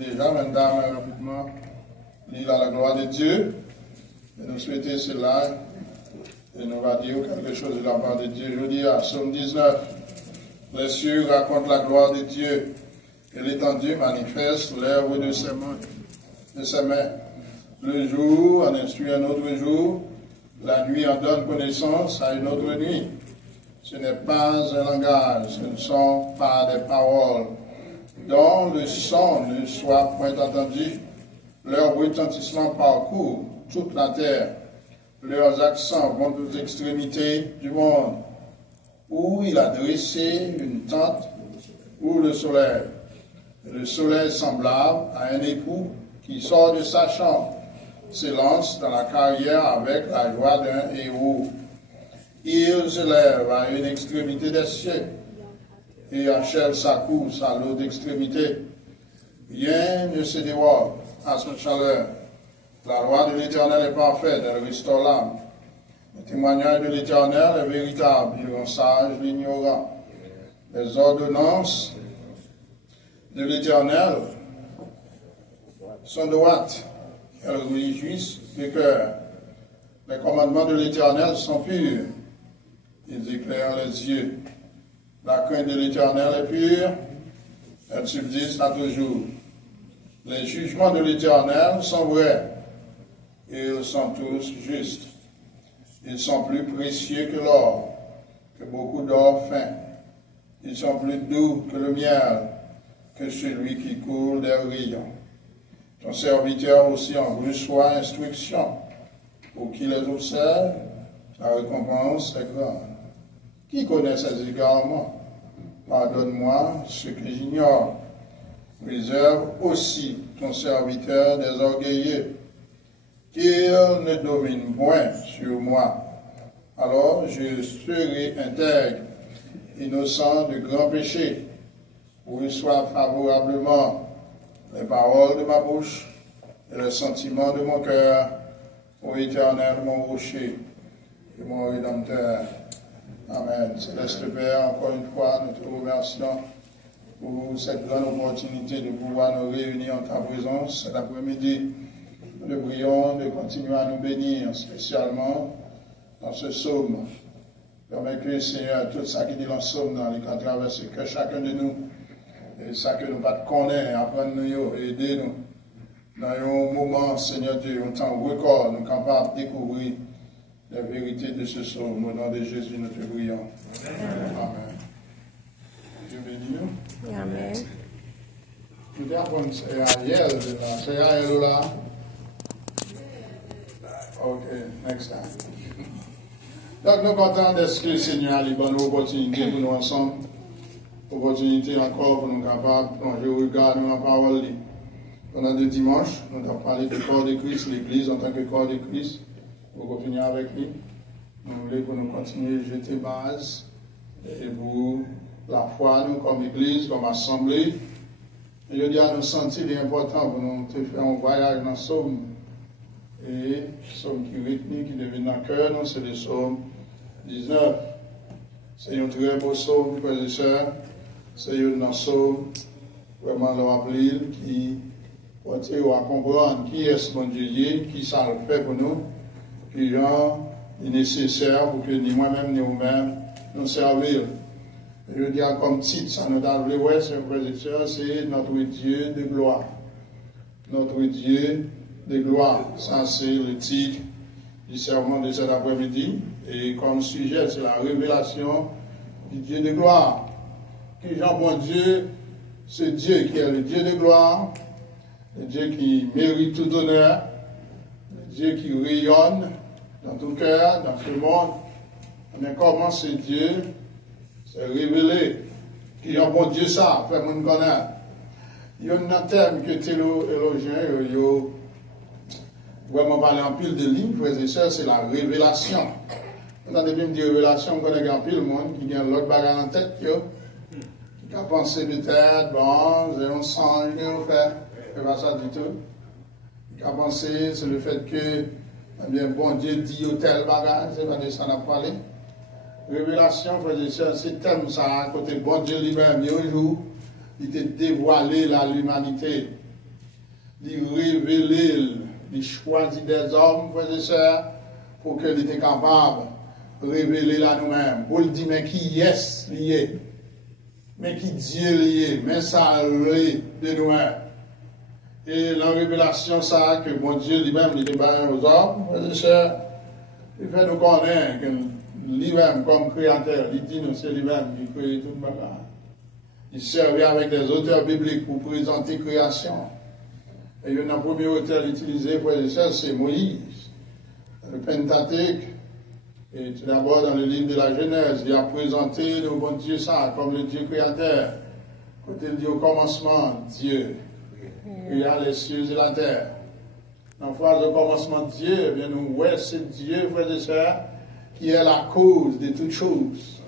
déjà, madame, rapidement, lire la gloire de Dieu. Et nous souhaiter cela. Et nous va dire quelque chose de la part de Dieu. Je dis à Psaume 19, les cieux racontent la gloire de Dieu. Et l'étendue manifeste l'œuvre de ses mains. Le jour en instruit un autre jour. La nuit en donne connaissance à une autre nuit. Ce n'est pas un langage, ce ne sont pas des paroles, dont le son ne soit point entendu. Leur retentissement parcourt toute la terre. Leurs accents vont aux extrémités du monde. Où il a dressé une tente, où le soleil. Et le soleil semblable à un époux qui sort de sa chambre, s'élance dans la carrière avec la joie d'un héros. Il se lève à une extrémité des cieux et achève sa course à l'autre extrémité. Rien ne se dérobe à son chaleur. La loi de l'Éternel est parfaite, elle restaure l'âme. Le témoignage de l'Éternel est véritable, il rend sage l'ignorant. Les ordonnances de l'Éternel sont droites, elles réjouissent le cœur. Les commandements de l'Éternel sont purs, ils éclairent les yeux. La crainte de l'Éternel est pure, elle subsiste à toujours. Les jugements de l'Éternel sont vrais, et ils sont tous justes. Ils sont plus précieux que l'or, que beaucoup d'or fin. Ils sont plus doux que le miel, que celui qui coule des rayons. Ton serviteur aussi en reçoit instruction. Pour qui les observe, la récompense est grande. Qui connaît ses égarements? Pardonne-moi ce que j'ignore. Préserve aussi ton serviteur des orgueilleux, qu'il ne domine point sur moi. Alors je serai intègre, innocent de grands péchés. Reçois favorablement les paroles de ma bouche et les sentiments de mon cœur, ô Éternel, mon rocher et mon rédempteur. Amen. Céleste Père, encore une fois, nous te remercions pour cette grande opportunité de pouvoir nous réunir en ta présence cet après-midi. Nous te prions de continuer à nous bénir, spécialement dans ce psaume. Permets que, Seigneur, tout ça qui dit dans le psaume, dans les quatre traversées, que chacun de nous, et ça que nous ne connaissons, apprendre-nous et aider-nous. Dans un moment, Seigneur Dieu, un temps record, nous sommes capables de découvrir la vérité de ce psaume. Au nom de Jésus, nous te prions. Amen. Dieu bénisse. Amen. Je vais apprendre c'est Ariel, c'est Ariel là. Ok, next time. Donc, nous sommes contents de ce que le Seigneur a donné l'opportunité pour nous ensemble. Opportunité encore pour nous capables de plonger au regard de la parole. Pendant 2 dimanches, nous avons parlé du corps de Christ, l'Église en tant que corps de Christ. Pour continuer avec lui. Nous voulons que nous continuions à jeter base. Et pour la foi, nous, comme Église, comme Assemblée. Et je dis à nous sentir l'important pour nous faire un voyage dans le psaume. Et le psaume qui rythme, qui devient dans le cœur, nous, c'est le psaume 19. C'est un très beau psaume, frères et sœurs. C'est un psaume, vraiment le rappeler, qui porte à comprendre qui est ce bon Dieu, qui ça le fait pour nous, qui est nécessaire pour que ni moi-même ni vous-même nous servir. Je dis comme titre, ça nous donne le ouais, c'est frères et sœurs, c'est notre Dieu de gloire. Notre Dieu de gloire. Ça, c'est le titre du sermon de cet après-midi. Et comme sujet, c'est la révélation du Dieu de gloire. Qui Jean, bon Dieu, ce Dieu qui est le Dieu de gloire, le Dieu qui mérite tout honneur, le Dieu qui rayonne dans ton cœur, dans ce monde. Mais comment ce Dieu s'est révélé? Qui Jean, bon Dieu, ça, fait mon connaître. Il y a un terme que théologien, il y a vraiment parlé en pile de livres, frères et sœurs, c'est la révélation. Vous entendez bien me dire révélation, on connaît en pile le monde qui a l'autre bagarre en tête, qui a pensé peut-être, bon, j'ai un songe, c'est pas ça du tout. Qui a pensé, c'est le fait que, eh bien, bon Dieu dit au tel bagarre, c'est pas de ça qu'on a parlé. Révélation, frères et sœurs, c'est thème ça, côté bon Dieu lui-même, il y a un jour, il t'a dévoilé l'humanité. il révèle, il choisit des hommes, frères et sœurs, pour qu'ils soient capables de révéler là nous-mêmes. Pour le dire, mais qui est lié? Mais qui Dieu lié? Mais ça l'est de nous-mêmes. Et la révélation, ça, que bon Dieu lui-même, il débarque aux hommes, frères et sœurs, il fait nous connaître que lui-même, comme créateur, il dit nous, c'est lui-même qui crée tout le bagage. Il servait avec des auteurs bibliques pour présenter création. Et le premier auteur utilisé, frères et sœurs, c'est Moïse. Le Pentateuque, et tout d'abord dans le livre de la Genèse, il a présenté le bon Dieu ça comme le Dieu créateur. Quand il dit au commencement, Dieu créa les cieux et la terre. Dans la phrase au commencement, Dieu, eh bien nous, ouais, c'est Dieu, frères et sœurs, qui est la cause de toutes choses.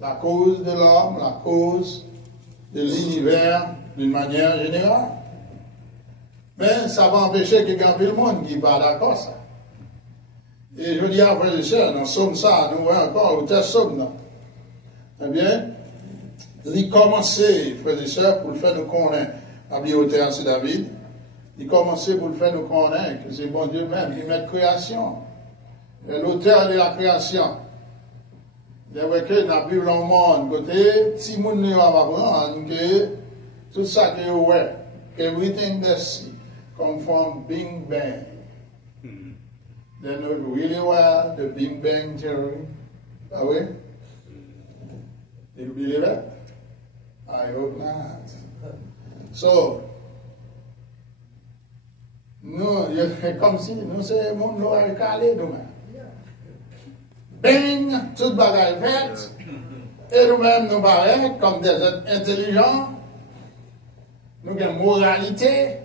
La cause de l'homme, la cause de l'univers d'une manière générale. Mais ça va empêcher qu'il y ait un peu de monde qui n'est pas d'accord ça. Et je dis à frères et sœurs, dans Somme ça, nous voyons encore au test Somme, non? Eh bien, il commençait, frères et sœurs, pour le faire nous connaître. La bibliothèque, c'est David. Il commençait pour le faire nous connaître que c'est bon Dieu même qui met de création. Et l'auteur de la création. Il y a que dans la Bible au monde, côté, si mon ne va pas prendre que tout ça que vous voyez, everything that see, come from Big Bang. They know really well the Big Bang theory. Are we? Do you believe it? I hope not. So, nous, comme si nous, c'est mon nous à caler nous-mêmes. Bang, toute bagaille faite, et nous-mêmes nous paraît comme des êtres intelligents, nous avons moralité,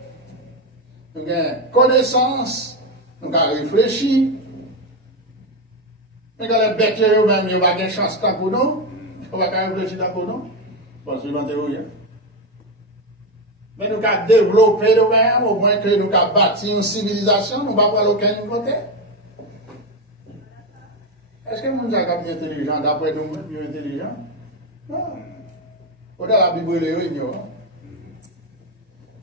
nous avons connaissance, nous avons réfléchi, nous avons les bêtes eux-mêmes, ils n'ont pas de chance pour nous, ils n'ont pas de réfléchir pour nous, pour suivre la théorie. Mais nous avons développé nous-mêmes, au moins que nous avons bâti une civilisation, nous ne pouvons pas aucun côté. Est-ce que nous sommes intelligents d'après nous-mêmes, nous sommes intelligents? Non. Au-delà la Bible, les ignorants.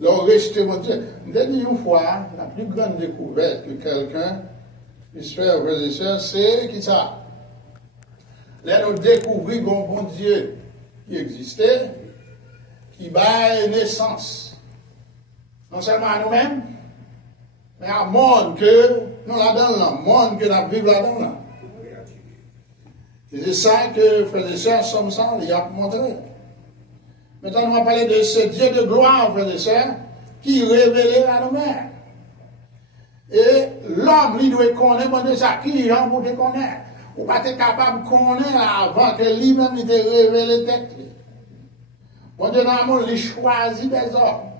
L'enregistré, mon Dieu. Une fois, la plus grande découverte que quelqu'un puisse faire, frères et sœurs, c'est qui ça? Là, nous découvrons qu'un bon Dieu qui existait, qui bat naissance. Non seulement à nous-mêmes, mais à monde que nous là-dedans, là, monde que nous vivons là-dedans. Là. Et c'est ça que frères et sœurs, sommes ça, il a montré. Maintenant, on va parler de ce Dieu de gloire, frères et sœurs, qui révélait à nous-mêmes. Et l'homme, lui, doit connaître ça, qui est pour te connaître. Ou pas être capable de connaître avant que lui-même il te révèle tête. Bon Dieu, dans le monde, il choisit des hommes.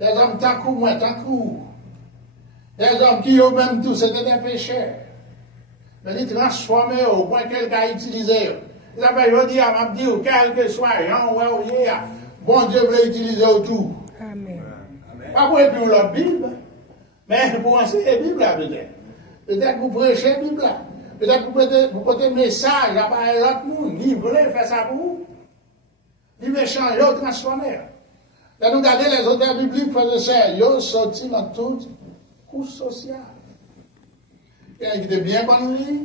Des hommes tant que moi, tant que vous. Des hommes qui eux-mêmes tous, c'était des pécheurs. Mais il transformait au point quelqu'un a utilisé. Il s'appelle, je dis à ma dire, quel que soit, Jean ou bon Dieu veut utiliser tout. Amen. Pas pour écrire la Bible, mais pour enseigner la Bible, peut-être. Peut-être pour prêcher la Bible. Peut-être pour porter un message à l'autre monde. Il voulait faire ça pour vous. Il veut changer, il transformer. Là, nous regardons les auteurs bibliques, frères et sœurs, ils sont sortis dans toute couche sociale. Quelqu'un qui était bien qu'on lit,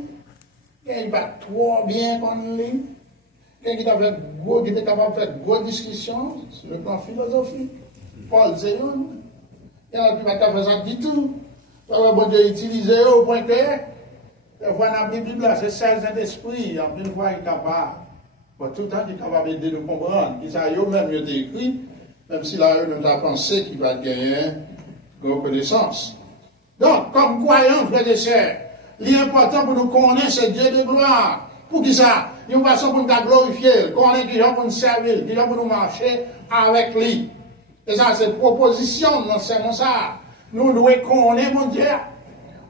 quelqu'un qui pas trop bien qu'on lit, quelqu'un qui était capable de faire de grosses discussions sur le plan philosophique. Paul Zéon, il y en a qui ne va pas faire ça du tout. Bon Dieu utilisé au point que, la fois dans la Bible, c'est celle Saint-Esprit, en plus, il est capable. Tout le temps, il est capable de nous comprendre. Qui ça, eux-mêmes, ils ont écrit, même si là, eux, nous avons pensé qu'il va gagner une connaissance. Donc, comme croyants, frères et sœurs, l'important pour nous connaître, c'est Dieu de gloire. Pour qui ça? Il y a une façon pour nous glorifier, connaître qui gens pour nous servir, qui gens pour nous marcher avec lui. Et ça, c'est proposition, non, c'est ça. Nous devons connaître mon Dieu.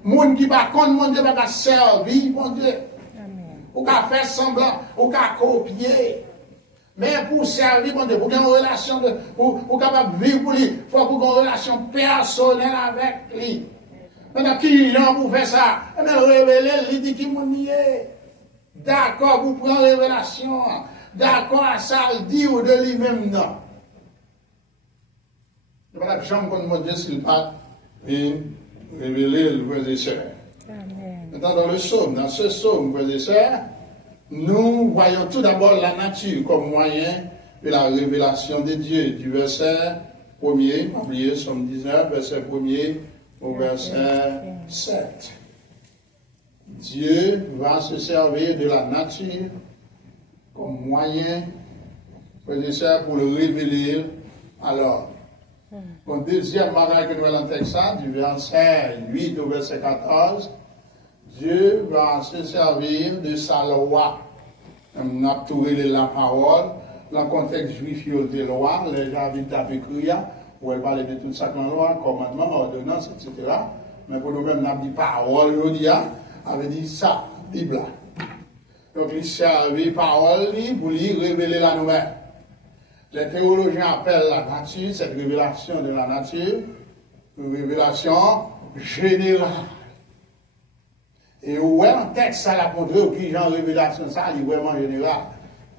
Moun qui va connaître mon Dieu, va servir mon Dieu. Ou qu'à faire semblant, ou qu'à copier. Mais pour servir mon Dieu, pour avoir une relation, pour capable de vivre pour lui, il faut avoir une relation personnelle avec lui. Maintenant, qui est pour faire ça? Eh bien, révéler, il dit qui m'en est. D'accord, vous prenez révélation. D'accord à ça, il dit ou de lui-même, non. Il n'y a pas de chambre qu'on demande s'il pas révéler le frère et sœurs. Maintenant, dans ce psaume, frères et sœurs, nous voyons tout d'abord la nature comme moyen de la révélation de Dieu, du verset 1er, oubliez, psaume 19, verset 1er au verset 7. Dieu va se servir de la nature comme moyen, frères et sœurs, pour le révéler à l'homme. Mon deuxième bagage que nous allons texte, du verset 8 au verset 14, Dieu va se servir de sa loi. On a trouvé la parole, dans le contexte juif, il y a des lois, les gens habitent avec Kriya, où elle parle de tout ça dans la loi, commandement, ordonnance, etc. Mais pour nous-mêmes, on a dit parole, on avait dit ça, Bible. Donc, il servait parole pour lui révéler la nouvelle. Les théologiens appellent la nature, cette révélation de la nature, une révélation générale. Et où est un texte, ça l'a montré, ou qui genre révélation, ça, il est vraiment général.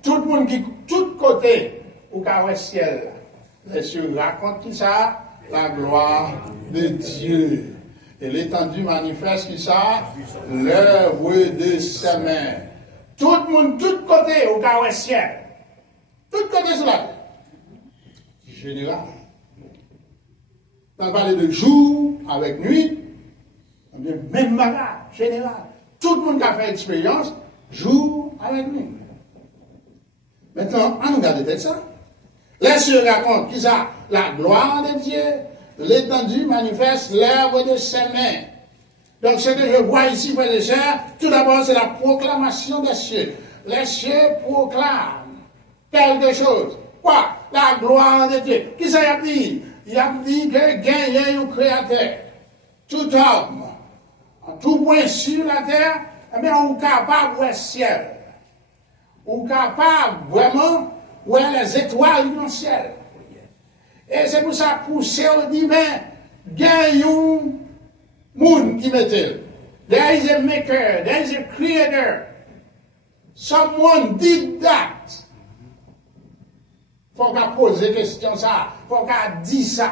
Tout le monde qui, tout côté, au cas où est ciel, les cieux racontent qui ça? La gloire de Dieu. Et l'étendue manifeste qui ça? L'œuvre de ses mains. Tout le monde, tout côté, au cas où est ciel. Tout côté sur la terre. Général. On parle de jour avec nuit, même bagage, général. Tout le monde qui a fait expérience, jour avec nuit. Maintenant, on regarde peut-être ça. Les cieux racontent qui ça? La gloire de Dieu, l'étendue manifeste l'œuvre de ses mains. Donc, ce que je vois ici, frères et sœurs, tout d'abord, c'est la proclamation des cieux. Les cieux proclament quelque chose. Quoi? La gloire de Dieu. Qui ça y a dit? Il a dit que gagne un créateur. Tout homme, en tout point sur la terre, mais on est capable de voir le ciel. On est capable vraiment de voir les étoiles dans le ciel. Et c'est pour ça, pousser au divin, gagne un monde qui met-il. There is a maker, there is a creator. Someone did that. Faut qu'à poser question ça, faut qu'à dire ça.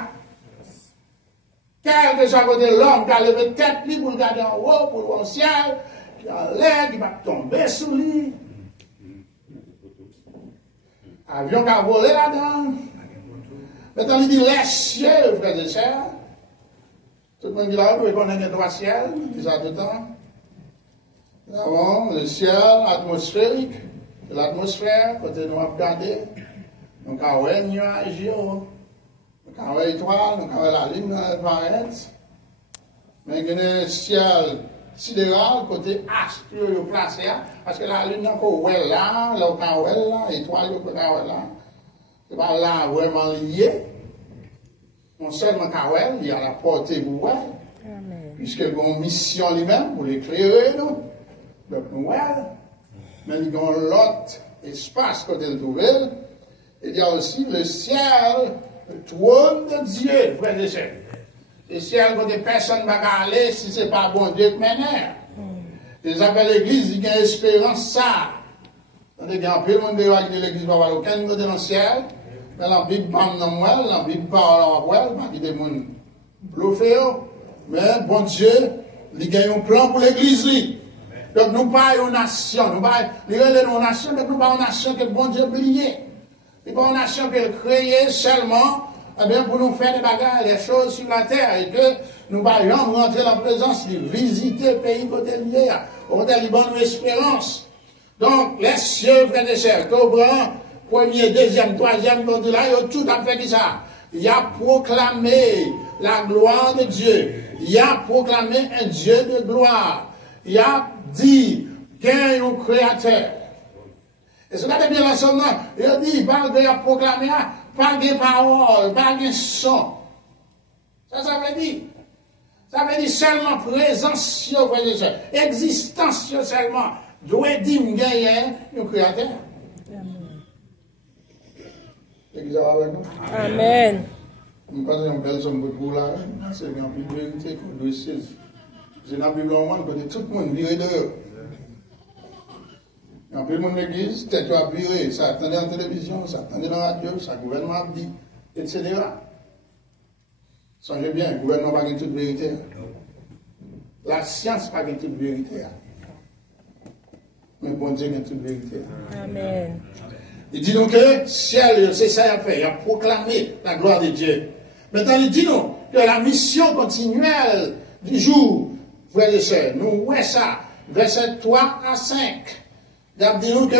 Quel que soit côté l'homme qui a levé tête pour regarder en haut, pour voir le ciel, qui a l'air, qui va tomber sous lui. Avion qui a volé là-dedans. Maintenant, il dit les cieux, frères et sœurs. Tout le monde dit là, vous connaissez les trois ciels, il dit ça tout le temps. Nous avons le ciel atmosphérique, l'atmosphère, côté nous regardons. Donc, on a un nuage, on a une étoile, on a la lune, elle paraît. Mais il y a un ciel sidéral, côté astre, il est placé là, parce que la lune, on a là, là, on a là, l'étoile, on a là. C'est pas là vraiment lié. Non seulement Kawel, il y a la portée pour voir, puisqu'il a une mission lui-même pour l'éclairer, nous, le Noël, mais il y a l'autre espace côté le trouver. Il y a aussi le ciel, le trône de Dieu, frères et sœurs. Le ciel côté personne ne va aller si ce n'est pas bon Dieu qui mène. Ils appellent l'église, il y a une espérance ça. Il y a un peu de monde qui dit l'église va avoir aucun côté dans le ciel. Mais la Bible parle dans moi, la Bible parle dans moi, pas qu'il y ait des gens bluffés. Mais bon Dieu, il y a un plan pour l'église. Donc nous pas une nation, nous pas une nation, donc nous pas une nation que bon Dieu oublié. C'est pas une nation qu'elle créée seulement eh bien, pour nous faire des bagages, des choses sur la terre, et que nous pas rentrer dans la présence de visiter le pays côté lié, côté Liban, nous espérance. Donc les cieux, frères et sœurs, comprend. Premier, deuxième, troisième, là, il a tout à fait ça. Il a proclamé la gloire de Dieu. Il a proclamé un Dieu de gloire. Il a dit qu'il y a un créateur. Et ce qui est bien l'ensemble, il a dit, il a proclamé, pas de paroles, pas de son. Ça veut dire. Ça veut dire seulement présence sur vous, existence sur seulement. Doit dire qu'il y a un créateur. Amen. Nous parlons de belle somme pour là, c'est une vérité qu'on doit saisir. C'est dans la Bible que tout le monde vire dehors. Il y a plus de monde l'église, tête à virer, ça attendait en télévision, ça attendait dans la radio, ça gouvernement a dit, etc. Songez bien, le gouvernement n'a pas toute vérité. La science n'a pas toute vérité. Mais bon Dieu a toute vérité. Amen. Il dit donc que ciel, c'est ça qu'il a fait. Il a proclamé la gloire de Dieu. Maintenant, il dit non, que la mission continuelle du jour, frères et sœurs, nous voyons ça, verset 3 à 5. Il a dit nous que,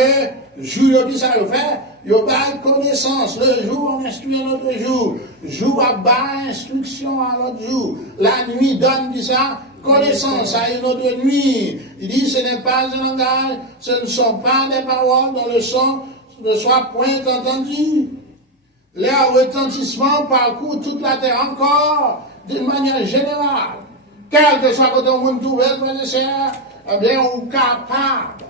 jour qui ça fait, il y a connaissance. Le jour, on instruit un autre jour. Jour à bas instruction à l'autre jour. La nuit donne, dit ça, connaissance à une autre nuit. Il dit, ce n'est pas un langage, ce ne sont pas des paroles dont le son ne soit point entendu. Leur retentissement parcourt toute la terre encore d'une manière générale. Quel que soit votre monde ouvert, frères et sœurs, eh bien, on est capable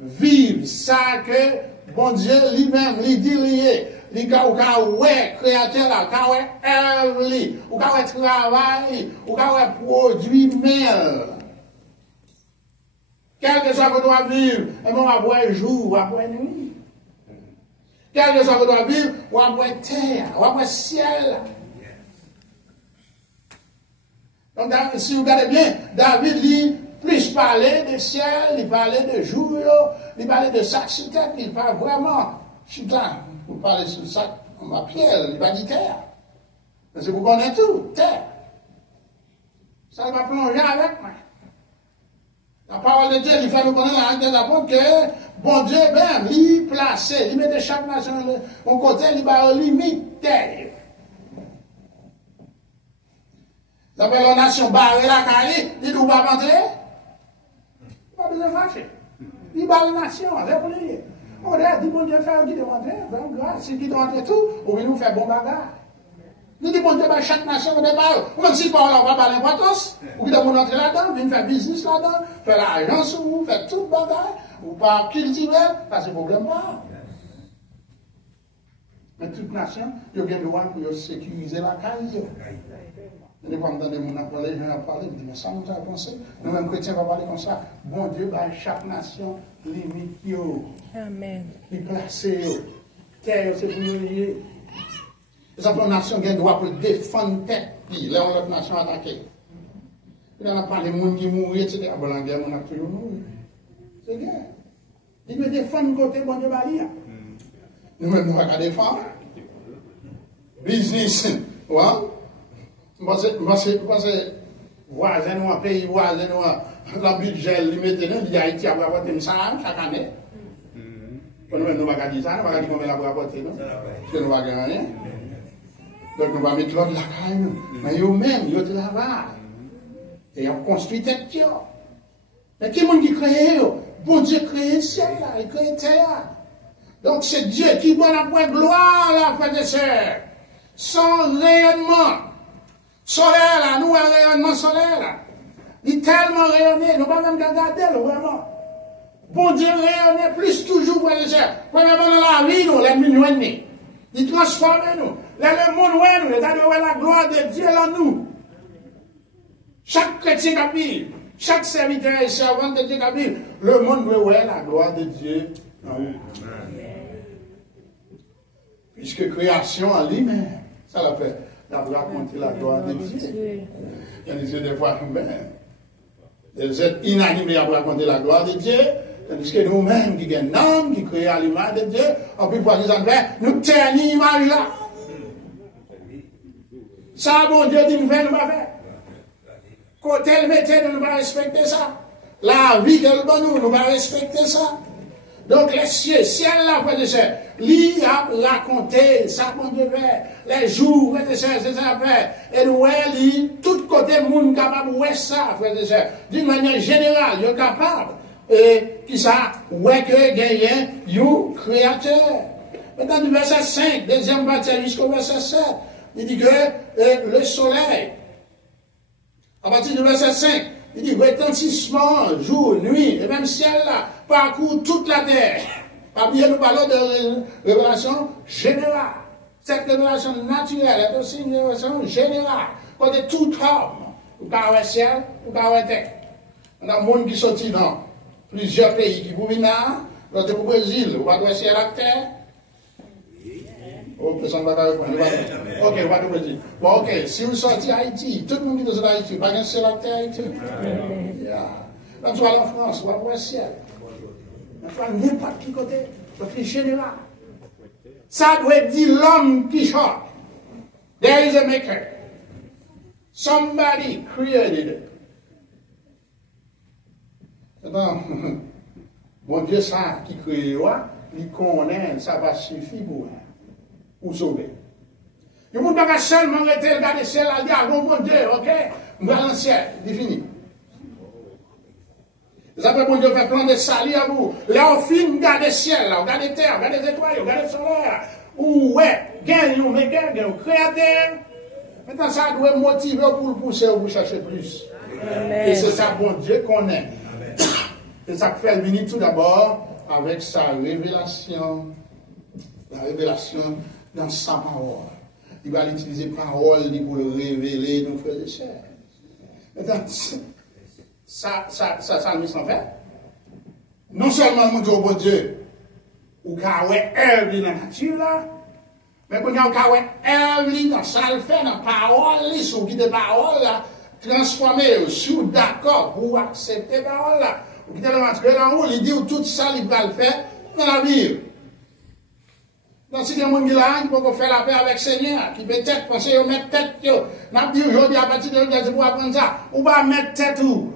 de vivre ça que bon Dieu lui-même, lui dit lié. Il y a ouais créateur là, il y a œuvre, il y a travail, il y a produit même. Quel que soit votre vivre, eh bien, on va voir jour, on va voir nuit. Quel que soit votre vivre, on va voir terre, on va voir ciel. Donc, si vous regardez bien, David dit, plus parler de ciel, il parlait de jour, il parlait de sac sur tête, il parle vraiment, chutant, vous parlez sur le sac, ma pierre, il va dire terre. Mais c'est vous connaissez tout, terre. Ça va plonger avec moi. La parole de Dieu, il fait nous connaître la règle des apôtres que, bon Dieu même, il placé, il mettait chaque nation au côté, il va limite terre. Ça fait la nation barrée la caille, il ne va pas rentrer. Pas besoin de fâcher. Il barre la nation, c'est pour lui. On a dit, bon Dieu, faire qui doit rentrer, vraiment grâce, si qui doit rentrer tout, ou bien nous faire bon bagage. Nous disons, bon Dieu, chaque nation, on débarque. Ou même si par là, on va pas l'importance, ou bien on entrer là-dedans, venir faire business là-dedans, faire l'argent sur vous, faire tout bagage, ou pas cultiver, ça c'est problème pas. Mais toute nation, il y a le droit pour sécuriser la caille. Et des fois, on entend mon appelé, les gens parler, je dis, mais ça, nous avons pensé. Nous-mêmes, chrétiens, on va parler comme ça. Bon Dieu, bah, chaque nation, limite, Amen. il place, terre, c'est pour nous lier. Et ça, une nation qui a le droit pour défendre tête, là, on l'autre nation attaquée. Il n'y a pas les gens qui mourent, etc. Bon, la guerre, on a toujours mouru. C'est bien. Il me défend côté, bon Dieu, bah, nous-mêmes, nous ne pouvons pas défendre. Business, ouais. Moi, c'est voisin ou un pays voisin ou un budget limité, il y a Haïti à apporter ça chaque année. Nous ne pouvons pas dire ça, nous ne pouvons pas dire combien la apporter, non? Parce que nous ne pouvons pas rien. Donc nous allons mettre l'autre la caille. Mais eux-mêmes, ils travaillent. Et ils ont construit tête. Mais qui est le qui crée? Bon Dieu crée le ciel, il crée la terre. Donc c'est Dieu qui doit la gloire, là, frères et sœurs. Sans rayonnement. Solaire là, nous, un rayonnement solaire là. Il est tellement rayonné, nous ne pouvons même pas regarder, vraiment. Bon Dieu rayonne plus toujours, frères et sœurs. Premièrement, dans la vie, nous, les millions. Il transforme nous. Là, le monde, ouais, nous, c'est-à-dire, la gloire de Dieu en nous. Chaque chrétien qui vit, chaque serviteur et servante de Dieu qui vit, le monde veut voir la gloire de Dieu en nous. Puisque création en lui-même, ça l'a fait. D'avoir raconté la gloire de Dieu. Il y a des fois nous-mêmes. Les êtres inanimés à raconter la gloire de Dieu, tandis que nous-mêmes qui avons un homme qui crée à l'image de Dieu, on peut voir qu'ils ont fait, nous tenons l'image là. Ça, bon Dieu dit, nous faisons, nous pas faire. Côté le métier, nous ne pas respecter ça. La vie qu'elle donne nous, nous pas respecter ça. Donc les cieux, ciel là, frère de sœur, lui a raconté ça qu'on devait, les jours, frère de sœur, c'est ça fait. Et nous, lui, tout côté monde capable de voir ça, frère de sœur. D'une manière générale, il est capable. Et qui ça, ouais que gagne, you créateur. Maintenant, du verset 5, deuxième partie jusqu'au verset 7, il dit que le soleil, à partir du verset 5, il dit retentissement, jour, nuit, et même ciel là, parcourt toute la terre. Après, nous parlons de révélation générale. Cette révélation naturelle est aussi une révélation générale. Quand tout homme, ou par le ciel, ou par la terre. On a un monde qui sortit dans plusieurs pays qui vous viennent là, l'autre au Brésil, ou par le ciel à la terre. Oh, personne ne va pas répondre. Ok, what do we do? Bon, ok, si vous sortez Haïti, tout le monde qui est d'Haïti, pas qu'un seul acteur Haïti. Quand tu vas en France, tu vas voir le ciel. Tu vas n'importe qui côté, tu vas général. Ça doit dire l'homme qui chante. There is a maker. Somebody created it. Bon Dieu, ça qui crée, il connaît, ça va suffire pour sauver. Le monde va seulement regarder le ciel, il dit, ah bon Dieu, ok, on va dans le ciel, c'est fini. Ça fait bon Dieu fait plein de salis à vous. Là, on filme, regarde le ciel, on regarde la terre, on regarde les étoiles, on regarde le soleil. Ou ouais, gagne un maker, gagne un créateur. Maintenant, ça doit motiver pour le pousser ou pour chercher plus. Amen. Et c'est ça, bon Dieu, qu'on est. Et ça fait venir tout d'abord avec sa révélation. La révélation dans sa parole. Il va utiliser parole pour le révéler, nos frères et sœurs. Maintenant, ça nous en fait. Non seulement mon Dieu, bon Dieu, ou qu'à œuvre dans la nature là, mais qu'on a qu'à œuvre dans ça le fait, dans la parole, sur qui des paroles là, transformer, sur d'accord pour accepter la parole là. Ou qui le matériel en haut, il dit tout ça, il va le faire dans la vie. Donc, si il y a des gens qui peuvent faire la paix avec le Seigneur, qui peut-être penser à mettre tête, n'a dit aujourd'hui à partir de aujourd'hui pour apprendre ça, ou pas mettre tête où.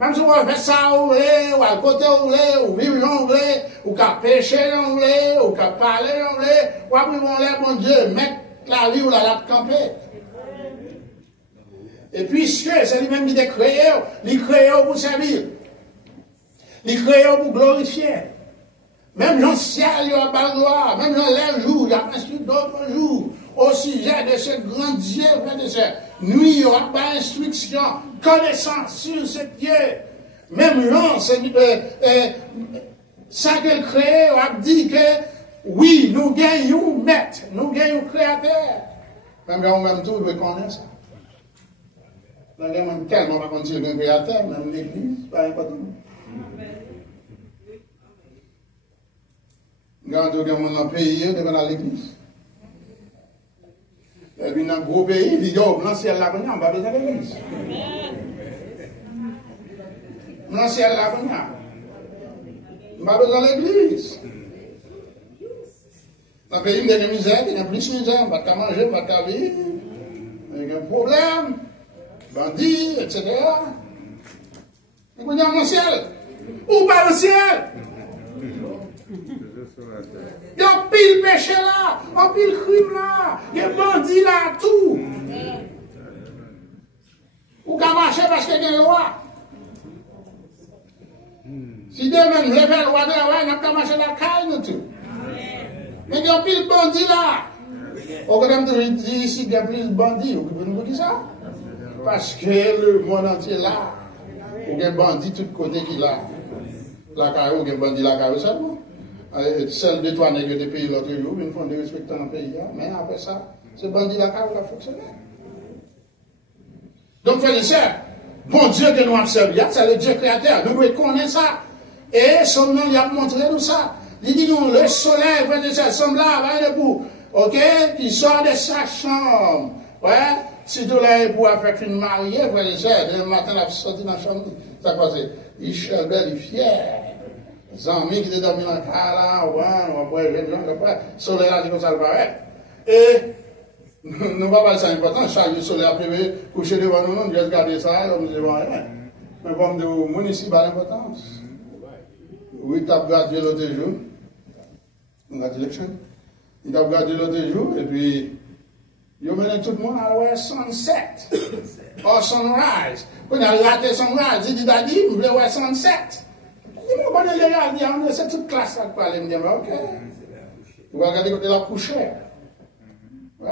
Même si vous faites ça, vous voulez, ou à côté, vous voulez, ou vivre, vous voulez, ou qu'à pécher, vous voulez, ou qu'à parler, vous voulez, ou après, vous voulez, mon Dieu, mettre la vie ou la camper. Et puisque c'est lui-même qui a créé, il crée pour servir. Il crée pour glorifier. Même dans le ciel, il y a pas de gloire. Même dans les jours, il y a instruit d'autres jours. Au sujet de ce grand Dieu, de ce nuit, il n'y aura pas d'instruction, connaissance sur ce Dieu. Même là, ça qu'il crée, on a dit que oui, nous gagnons maître, nous gagnons créateur. Même là, on même tout, on connaît ça. Là, même tellement pas continuer un créateur, même l'église, pas important. Quand on est dans un pays, on est dans l'église. Et puis dans un gros pays, il dit, oh, dans le ciel là, on n'a pas besoin de l'église. Dans le ciel là, on n'a pas besoin de l'église. Dans le pays, il y a des misères, il y a plus de misère, on ne va pas manger, on ne va pas vivre. Il y a un problème, bandits, etc. Et on est dans le ciel. Ou pas dans le ciel? Il y a un pile péché là, un pile crime là, il y a un bandit là, tout. Ou qu'à marcher parce qu'il y a une loi. Si demain nous levons la loi de la loi, nous n'avons pas marché la caille, nous tout. Mais il y a un pile bandit là. Au cas où dire ici qu'il y a plus de bandits, vous pouvez nous dire ça? Parce que le monde entier là, il y a un bandit de tous côtés qui là. La caille, il y a un bandit la caille seulement. Celle de toi nègres des pays l'autre jour, une fois de respecter un pays, mais après ça, ce bandit-là qui a fonctionné. Donc, frères et sœurs, bon Dieu que nous avons servi, c'est le Dieu créateur, nous devons connaître ça. Et son nom, il a montré nous ça. Il dit nous, le soleil, frères et sœurs, semble là, va debout, ok, il sort de sa chambre, ouais, si tout là pour faire une mariée, frères et sœurs, le matin, il a sorti dans la chambre, ça passe, il est belle, il est fier. Les amis qui étaient dormis dans le cas là, on va les gens, le soleil là, c'est comme ça le paraît. Et nous ne pas ça important, chaque soleil après, coucher devant nous, nous juste garder ça, nous ne disons rien. Mais comme de mon ici, pas d'importance. Oui, tu as gardé l'autre jour, on a dit l'élection, il a gardé l'autre jour, et puis, il a mené tout le monde à voir sunset, ou sunrise. Quand il a raté sunrise, il dit, Daddy, je voulais voir sunset. C'est toute classe là qui parle, il me dit, ok. Vous regardez côté la coucher. Ouais.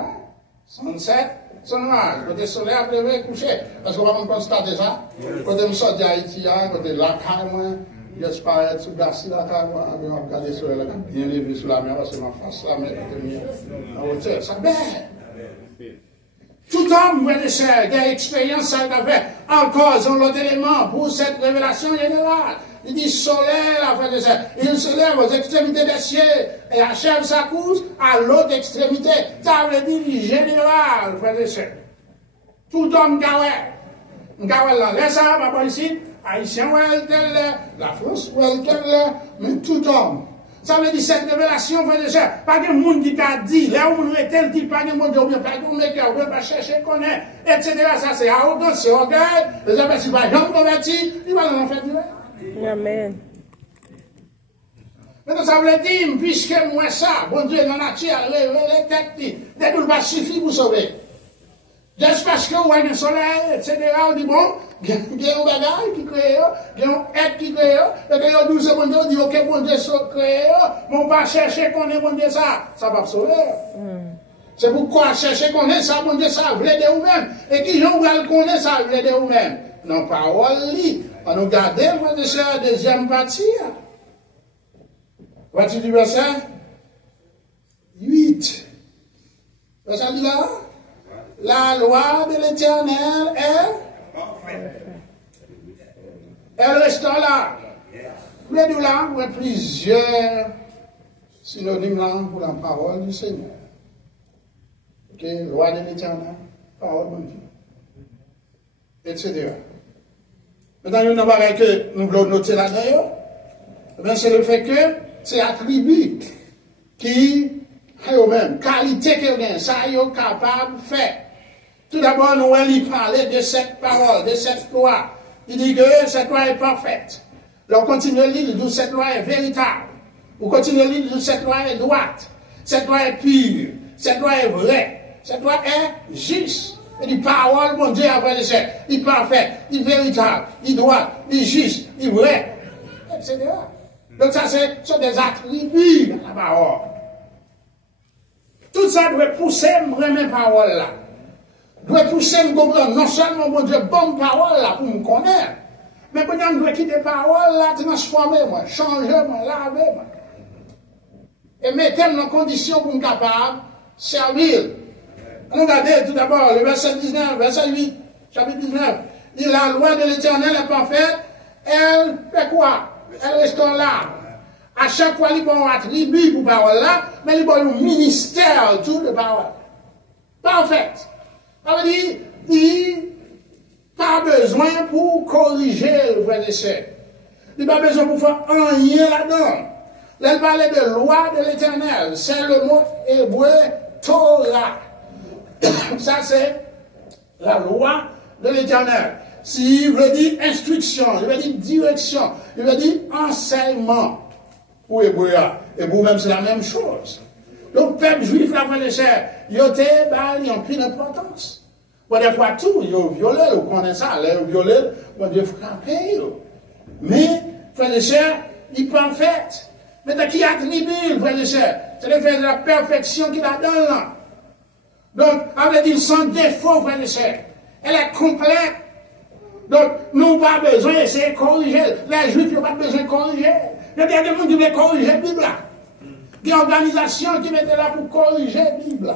Sunset, sunrise. Côté soleil après coucher. Parce qu'on va me constater ça. Côté me sort d'Haïti, côté la caille, j'espère sous Gassi la caille, on va regarder le soleil là, bien levé sous la mer, parce que ma face la mer, en hauteur. Ça bête. Tout homme, frère et sœur, qui a expérience, ça a fait encore, ils ont l'autre élément pour cette révélation générale. Il dit soleil, la fin de ça. Il se lève aux extrémités des cieux et achève sa course à l'autre extrémité. Ça veut dire général, frère de ça. Tout homme Gawel là, laisse ça, ma bonne ici. Haïtien, la France, mais tout homme. Ça veut dire cette révélation, frère de ça. Pas de monde qui t'a dit, là où on est tel qui pas de monde, ou bien pas de monde, ou bien pas chercher, connaître, etc. Ça c'est arrogance, c'est orgueil. Les gens, si pas jamais converti, il va dans l'enfer direct. Amen. Maintenant, ça veut dire, puisque moi ça, bon Dieu, dans la nature, les têtes, dès que pas suffit pour sauver. Juste parce que vous voyez le soleil, etc., on dit bon, il y a un bagage qui crée, il y a un être qui crée, et que vous 12 bon Dieu, on dit ok, bon Dieu, ça crée, mais on va chercher qu'on est bon Dieu ça va pas sauver. C'est pourquoi chercher qu'on est ça, bon Dieu, ça, vous l'aidez vous-même. Et qui j'en va le connaître ça, vous l'aidez vous-même. Non, parole, on nous garde, moi, de la deuxième partie. Voici du verset 8. Verset dit là? La loi de l'Éternel elle reste là. Vous avez là, vous avez plusieurs synonymes là pour la parole du Seigneur. Ok, loi de l'Éternel, parole de Dieu, etc. Maintenant, il y a un bagage que nous voulons noter là-dedans, c'est le fait que c'est attribut qui a eux-mêmes, qualité que vous ça est capable de faire. Tout d'abord, nous allons parler de cette parole, de cette loi. Il dit que cette loi est parfaite. On continue à lire, il dit que cette loi est véritable. On continue à lire, il dit que cette loi est droite. Cette loi est pure. Cette loi est vraie. Cette loi est juste. Il dit parole, mon Dieu, après le ciel. Il est parfait, il est véritable, il est droit, il est juste, il est vrai, etc. Donc ça, sont des attributs de la parole. Tout ça doit pousser mes paroles là. Doit pousser me comprendre. Non seulement, mon Dieu, bonne parole là pour me connaître, mais quand on doit quitter parole là, transformer moi, changer moi, laver moi. Et mettre-moi en condition pour me capable de servir. Regardez tout d'abord le verset 19, verset 8, chapitre 19. Il dit la loi de l'Éternel est parfaite, elle fait quoi? Elle reste là. À chaque fois, il y a un attribut pour parole là, mais il y a un ministère tout de parole. Parfaite. Ça veut dire, il n'a pas besoin pour corriger le frère et sœur. Il n'a pas besoin pour faire un rien là-dedans. Là, il parlait de loi de l'Éternel. C'est le mot hébreu Torah. Ça, c'est la loi de l'Éternel. S'il veut dire instruction, il veut dire direction, il veut dire enseignement. Pour hébreu, et pour même c'est la même chose. Donc, le peuple juif, la frère et sœur, il a pris d'importance. Bon, des fois, tout, il a violé, vous connaissez ça, il a violé, bon, il a frappé. Mais, frère et sœur, il est parfait. Mais qui attribue, frère et sœur? C'est le fait de la perfection qu'il a dans là. Donc, avec dit sans défaut, frère et sœur. Elle est complète. Donc, nous n'avons pas besoin d'essayer de corriger. Les juifs n'ont pas besoin de corriger. Il y a des gens qui veulent corriger la Bible. Il y a des organisations qui mettent là pour corriger la Bible.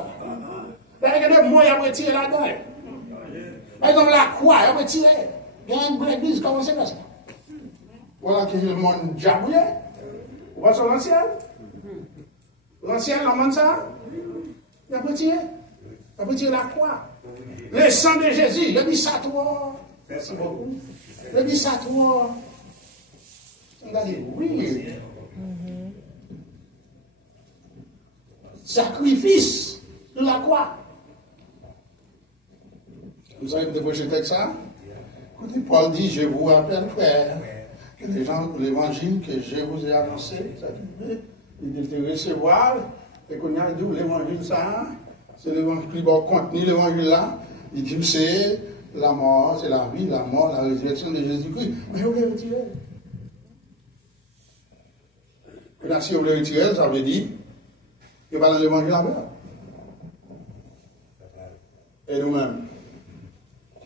Il y a des mots qui ont retiré là-dedans. Par exemple, la croix, ils ont retiré. Il y a une église, comment c'est comme ça? Voilà qui est le monde diabouillé. Vous voyez sur l'ancien? L'ancien, on demande ça? Il a retiré. Il a retiré la croix. Le sang de Jésus, il a dit ça toi. Merci beaucoup. Il a dit ça toi. Il a dit oui. Sacrifice de la croix. Vous avez débauché avec ça? Écoutez, Paul dit, je vous rappelle, frère, que les gens, l'évangile que je vous ai annoncé, il dit de recevoir, et qu'on a dit, l'évangile, ça, c'est l'évangile qui va contenir l'évangile là. Il dit, c'est la mort, c'est la vie, la mort, la résurrection de Jésus-Christ. Mais vous voulez retirer. Et là, si vous voulez retirer, ça veut dire, il va dans l'évangile là-bas. Et nous-mêmes,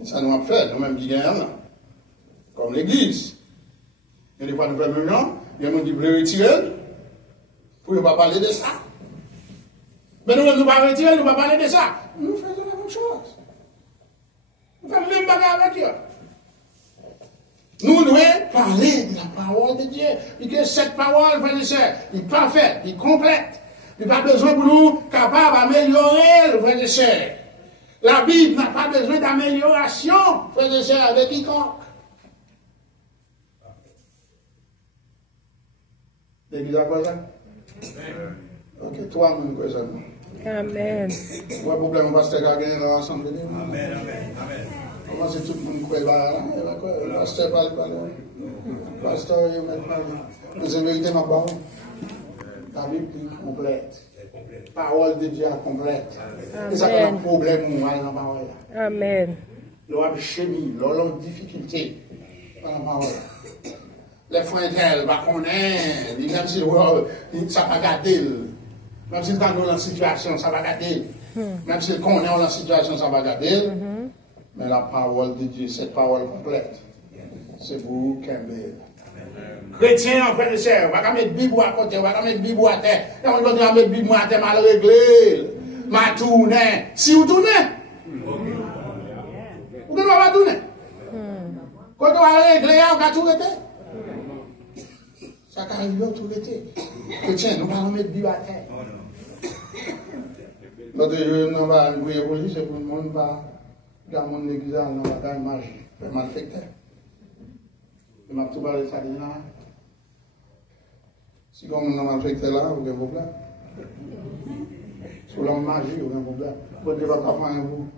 ça nous a fait, nous-mêmes qui gagnons, comme l'église. Et des fois, nous faisons maintenant, il y a des gens qui veulent retirer, pour ne pas parler de ça. Mais nous-mêmes, nous ne pouvons pas retirer, nous ne pouvons pas parler de ça. Nous faisons la même chose. Nous faisons le même bagage avec eux. Nous devons parler de la parole de Dieu. Et que cette parole, frère et sœur, est parfaite, est complète. Il n'y a pas besoin pour nous capables d'améliorer, frère et sœur. La Bible n'a pas besoin d'amélioration, frère et sœur, avec quiconque. L'église a quoi ça? Ok, toi, nous, quoi ça? Amen. Pas de problème, on va se gagner ensemble. Amen, amen, amen. Comment c'est tout le monde qui croit? Le pasteur parle. Le pasteur, il met pas. Mais c'est vérité, ma parole. La Bible est complète. Parole de Dieu est complète. Et ça fait un problème dans la parole. Amen. L'homme chimie, l'homme difficulté dans la parole. Les frontelles, bah qu'on est, même si ça va garder. Même si dans la situation, ça va garder. Même si qu'on est dans la situation, ça va garder. Mais la parole de Dieu, cette parole complète, c'est pour vous qui aimez. Chrétien, en fait, de sœur, on va mettre Bible à côté, on va mettre Bible à terre. Et on va mettre Bible à terre, mal réglé, mal tourné. Si vous tournez, vous ne pouvez pas tourner. Quand on va régler, on va tout rester. Ça arrive tout l'été. Chrétien, nous allons mettre Bible à terre. Notre jeu, nous allons jouer pour lui, c'est pour le monde, dans mon église, dans la bataille magie, malfecteur. Je m'a tout parlé de ça, si comme on a malfecteur là, vous avez un problème. Sur l'homme magie, vous avez un problème. Vous ne pouvez pas prendre un bout.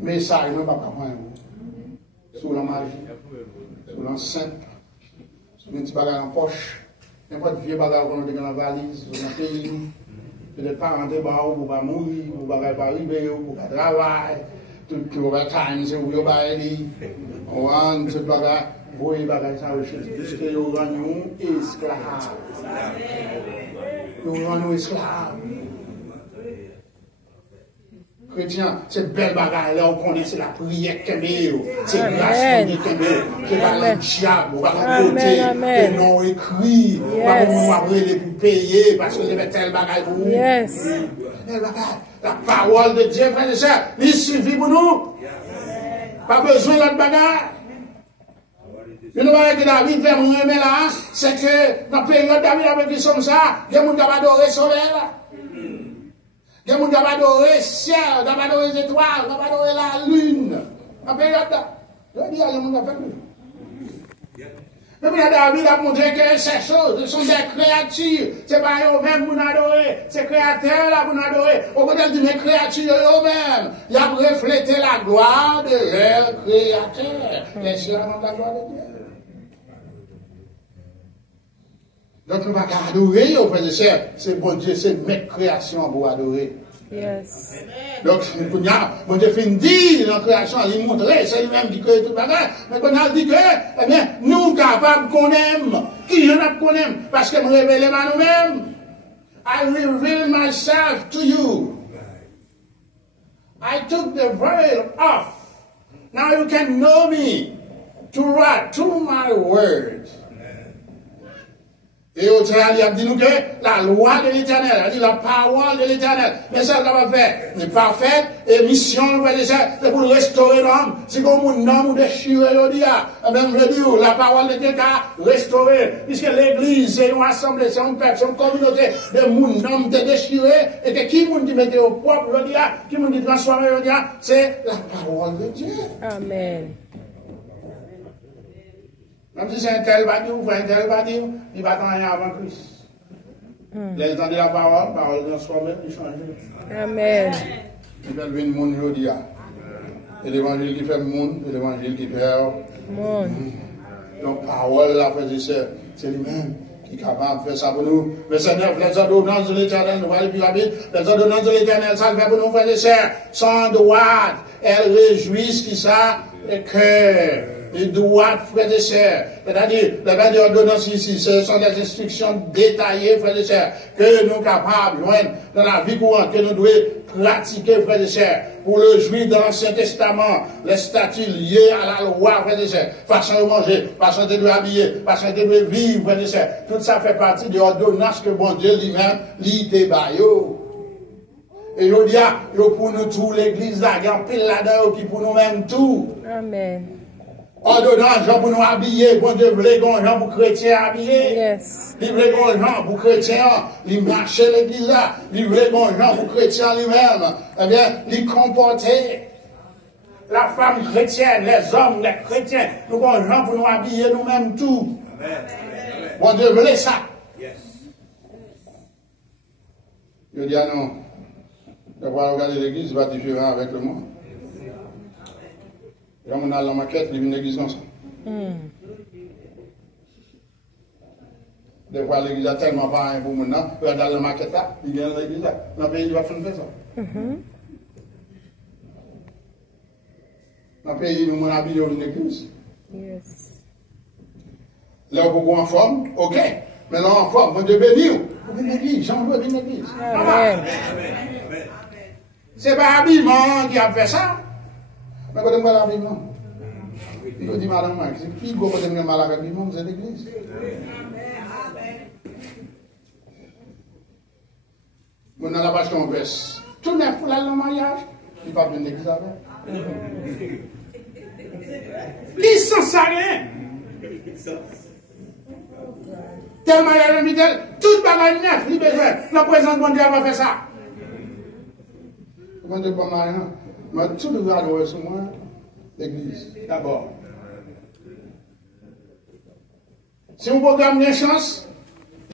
Mais ça, il ne va pas prendre un bout. Sur la magie, sur l'enceinte, sur un petit bagage en poche, n'importe vieux bagage qu'on a dans la valise, dans le pays. Peut-être pas rentrer par où, pour pas mourir, pour pas arriver, pour pas travailler. Tout le temps, c'est où vous allez. On rentre, tout le bagage. Vous voyez, ça puisque vous rendez esclaves. Vous rendez esclaves. Chrétien, c'est belle bagaille là, on connaît, c'est la prière qui est c'est la grâce qui est c'est pas le diable, on va côté, le nom écrit, on va aller pour payer parce que c'est tel bagaille pour vous. Belle bagaille. La parole de Dieu, frère et sœur, il suffit pour nous. Pas besoin d'autre bagaille. Je ne vois que David fait mon aimer là, c'est que dans la période David avec qui sommes ça, il y a des gens qui ont adoré le soleil là. Il y a des gens qui ont adoré le ciel, qui ont adoré les étoiles, qui ont adoré la lune. Dans la période là. Je dis, il y a des gens qui ont fait ça. Mais puis David a montré que ces choses, ce sont des créatures. Ce n'est pas eux-mêmes pour nous adorer. C'est créateurs là pour nous adorer. Au contraire, dit, mes créatures eux-mêmes, ils ont reflété la gloire de leur créateur. Les cieux avant la gloire de Dieu. Donc, nous ne pouvons pas adorer, au frère et sœurs. C'est bon Dieu, c'est notre création pour adorer. Yes. Donc, bon Dieu fait dire dans la création, il montre, c'est lui-même qui crée tout le bagage. Mais quand on dit que, eh bien, nous capables qu'on aime, qui en a qu'on aime, parce que nous révélons à nous-mêmes. I reveal myself to you. I took the veil off. Now you can know me through my word. Et au Théâtre, il a dit nous que la loi de l'Éternel, il a dit la parole de l'Éternel. Mais ça, ça va faire. N'est pas fait. Et mission, c'est pour restaurer l'homme. C'est comme un homme ou déchiré, il dit, même je dis, la parole de Dieu a restauré. Puisque l'église, c'est une assemblée, c'est un peuple, c'est une communauté de mon homme de déchiré. Et que qui vous dit mettre au propre, je dis, qui vous dit transformer, je dis, c'est la parole de Dieu. Amen. Même si c'est un tel bâti ou un tel bâti, il va t'en aller avant Christ. Les temps de la parole transformée, il change. Amen. Il fait le monde aujourd'hui. Et l'évangile qui fait le monde, et l'évangile qui fait le monde. Donc, parole, la frère et sœur, c'est lui-même qui est capable de faire ça pour nous. Verset 9, les ordonnances de l'Éternel, nous voyons plus rapide. Les ordonnances de l'Éternel, ça le fait pour nous, frères et sœurs, sans droite. Elles réjouissent qui ça, le cœur. Les droits, frères et sœurs. C'est-à-dire, les ordonnances ici, ce sont des instructions détaillées, frères et sœurs, que nous sommes capables, dans la vie courante, que nous devons pratiquer, frères et sœurs, pour le juif dans l'Ancien Testament, les statuts liés à la loi, frères et sœurs, façon de manger, façon de habiller, façon de vivre, frères et sœurs. Tout ça fait partie des ordonnances que bon Dieu lui-même, lit et baillot. Et il dit, pour nous tous, l'église là, il y a un pile là-dedans qui pour nous-mêmes tout. Amen. ordonnance, gens pour nous habiller, bon Dieu, voulait qu'on gens pour chrétiens habillés. Yes. Il voulait qu'on gens pour chrétiens, il marchait l'église là. Il voulait qu'on gens pour chrétiens lui-même. Eh bien, il comportait. La femme chrétienne, les hommes, les chrétiens, nous avons gens pour nous habiller nous-mêmes tout. Bon Dieu voulait ça. Je dis, ah non, je vais regarder l'église, c'est pas différent avec le monde. Quand on a la maquette, il y a une église comme ça. Des fois, l'église a tellement pas un pour maintenant, il y a la maquette là, il y a l'église là. Dans le pays, il va faire ça. Dans le pays, nous avons habillé une église. Yes. Là, vous êtes en forme, ok. Mais là, en forme, vous devez bénir. Vous venez l'église, j'en veux une église. Amen. C'est pas l'habillement qui a fait ça. Mais quand on a l'habillement, il faut dire, madame, c'est qui qui a mal avec l'habillement, c'est l'église. Vous n'avez pas acheté un verse. Tout neuf pour le mariage, il ne parle pas d'une église avec. Qui s'en sait rien? Tel mariage invité, tout bagage neuf, il besoin. La présence de Dieu va faire ça. Quand je ne pas marier, mais tout devrait aller sur moi, l'église, d'abord. Si on programme une chance,